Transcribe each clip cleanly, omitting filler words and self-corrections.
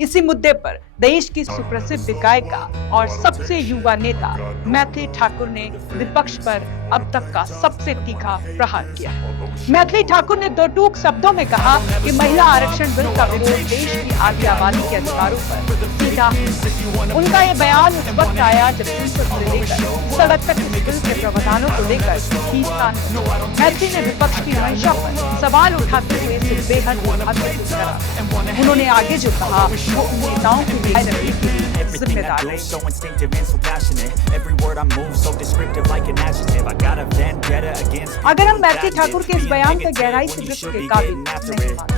इसी मुद्दे पर देश की सुप्रसिद्ध गायिका और सबसे युवा नेता मैथिली ठाकुर ने विपक्ष पर अब तक का सबसे तीखा प्रहार किया। मैथिली ठाकुर ने दो टूक शब्दों में कहा कि महिला आरक्षण बिल का विरोध देश की आधी आबादी के अधिकारों पर सीधा। उनका ये बयान उस वक्त आया जब संसद से लेकर सड़क तक इस बिल के प्रावधानों को लेकर खींचतान। मैथिली ने विपक्ष की मंशा पर सवाल उठाते हुए इसे बेहद विवादास्पद करा। उन्होंने आगे जो कहा वो नेताओं की न्याय रखने के लिए जिम्मेदार है। अगर हम मैथिली ठाकुर के इस बयान पर गहराई से दृष्टि के काबिल नहीं मानते।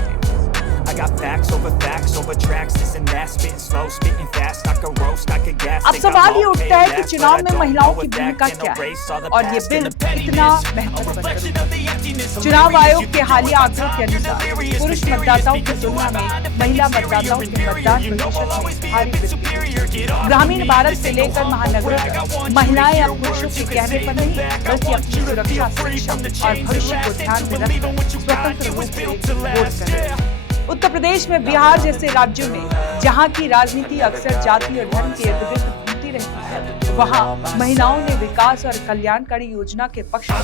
अब सवाल ये उठता है कि चुनाव में महिलाओं की भूमिका क्या है और ये बिल इतना महत्वपूर्ण। चुनाव आयोग के हालिया आंकड़ों के अनुसार पुरुष मतदाताओं की तुलना में महिला मतदाताओं के मतदान प्रतिशत में भारी वृद्धि। ग्रामीण भारत से लेकर महानगरों तक महिलाएं अब पुरुषों के कहने पर नहीं बल्कि अपनी सुरक्षा, शिक्षा और भविष्य को ध्यान में रखकर स्वतंत्र रूप से वोट कर रहे हैं। उत्तर प्रदेश में बिहार जैसे राज्यों में जहां की राजनीति अक्सर जाति और धर्म के इर्द गिर्द घूमती रहती है, वहां महिलाओं ने विकास और कल्याणकारी योजना के पक्ष में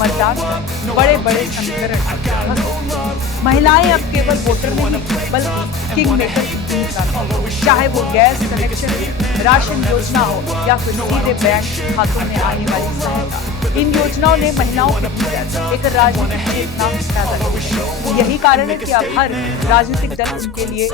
मतदान कर बड़े बड़े समीकरण। महिलाएं अब केवल वोटर नहीं बल्कि किंग मेकर की भूमिका निभाती, चाहे वो गैस कनेक्शन, राशन योजना हो या फिर सीधे बैंक खातों में आने वाली सहायता। इन योजनाओं ने महिलाओं के भीतर एक राजनीतिक चेतना पैदा की। यही कारण है कि अब हर राजनीतिक दल उनके लिए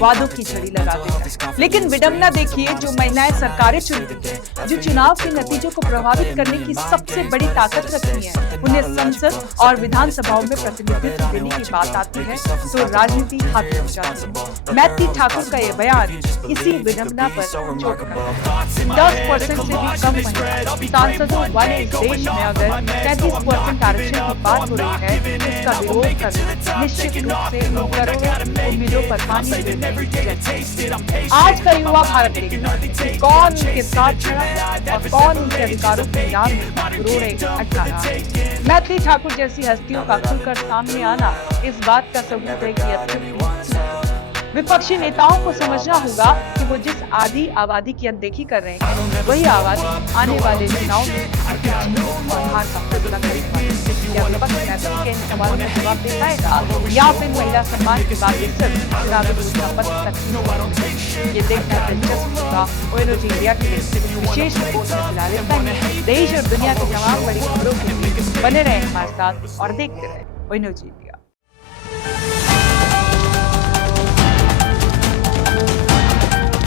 वादों की झड़ी लगा देता है। लेकिन विडंबना देखिए, जो महिलाएं सरकारें चुनती हैं, जो चुनाव के नतीजों को प्रभावित करने की सबसे बड़ी ताकत रखती हैं, उन्हें संसद और विधानसभाओं में प्रतिनिधित्व देने की बात आती है तो राजनीति हाथ लग जाती है। मैथिली ठाकुर का ये बयान इसी विडंबना पर चोट करता है। 10% से भी कम महिला सांसदों वाले इस देश में अगर 33% आरक्षण की बात हो रही है, इसका विरोध करना निश्चित रूप से उम्मीदों पर पानी फेरना। आज का युवा भारत देखेगा कौन उनके साथ खड़ा और कौन उनके अधिकारों के नाम में रोड़े अटका रहा है। मैथिली ठाकुर जैसी हस्तियों का खुलकर सामने आना इस बात का सबूत है कि विपक्षी नेताओं को समझना होगा कि वो जिस आधी आबादी की अनदेखी कर रहे हैं, वही आबादी आने वाले चुनाव में आधार का फैसला करने वाली है। क्या विपक्ष मैथिली के इन सवालों का जवाब दे पाएगा या फिर महिला सम्मान की बातें सिर्फ चुनावी घोषणापत्र तक? ये देखना दिलचस्प होगा। ओएनओजी इंडिया के विशेष रिपोर्ट में फिलहाल इतना ही। देश और दुनिया की तमाम बड़ी खबरों के लिए बने रहे हमारे साथ और देखते रहे ओएनओजी।